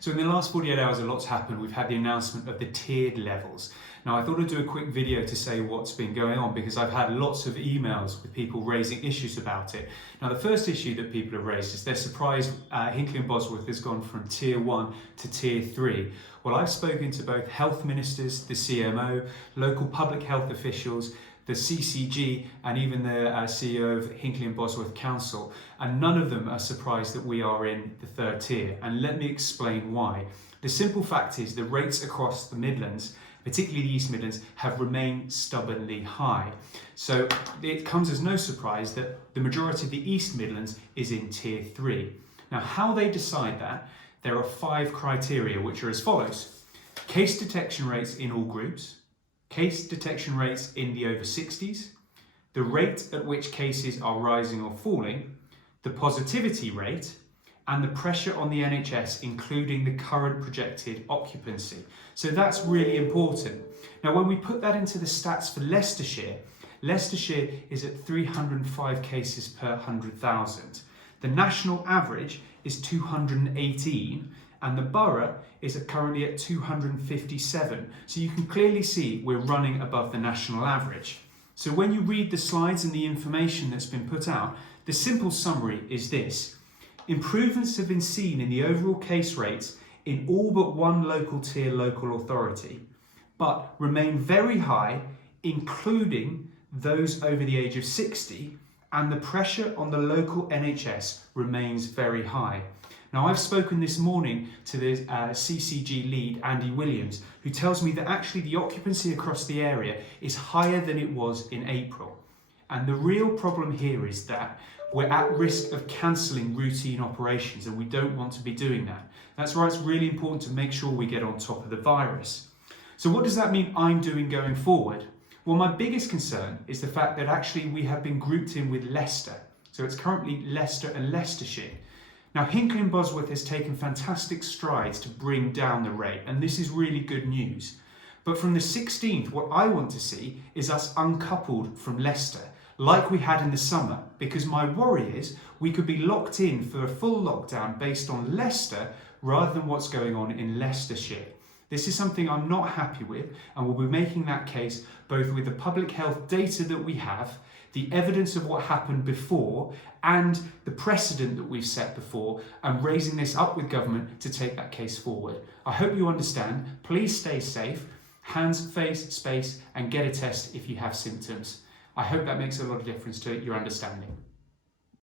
So in the last 48 hours, a lot's happened. We've had the announcement of the tiered levels. Now, I thought I'd do a quick video to say what's been going on because I've had lots of emails with people raising issues about it. Now, the first issue that people have raised is they're surprised Hinckley and Bosworth has gone from Tier 1 to Tier 3. Well, I've spoken to both health ministers, the CMO, local public health officials, the CCG and even the CEO of Hinckley and Bosworth Council, and none of them are surprised that we are in the third tier. And let me explain why. The simple fact is the rates across the Midlands, particularly the East Midlands, have remained stubbornly high. So it comes as no surprise that the majority of the East Midlands is in Tier 3. Now, how they decide that, there are 5 criteria, which are as follows. Case detection rates in all groups, case detection rates in the over 60s, the rate at which cases are rising or falling, the positivity rate, and the pressure on the NHS, including the current projected occupancy. So that's really important. Now, when we put that into the stats for Leicestershire, Leicestershire is at 305 cases per 100,000. The national average is 218, and the borough is currently at 257. So you can clearly see we're running above the national average. So when you read the slides and the information that's been put out, the simple summary is this. Improvements have been seen in the overall case rates in all but one local tier local authority, but remain very high, including those over the age of 60, and the pressure on the local NHS remains very high. Now, I've spoken this morning to the CCG lead, Andy Williams, who tells me that actually the occupancy across the area is higher than it was in April. And the real problem here is that we're at risk of cancelling routine operations, and we don't want to be doing that. That's why it's really important to make sure we get on top of the virus. So what does that mean I'm doing going forward? Well, my biggest concern is the fact that actually we have been grouped in with Leicester. So it's currently Leicester and Leicestershire. Now, Hinckley and Bosworth has taken fantastic strides to bring down the rate, and this is really good news. But from the 16th, what I want to see is us uncoupled from Leicester, like we had in the summer, because my worry is we could be locked in for a full lockdown based on Leicester rather than what's going on in Leicestershire. This is something I'm not happy with, and we'll be making that case both with the public health data that we have, the evidence of what happened before, and the precedent that we've set before, and raising this up with government to take that case forward. I hope you understand. Please stay safe, hands, face, space, and get a test if you have symptoms. I hope that makes a lot of difference to your understanding.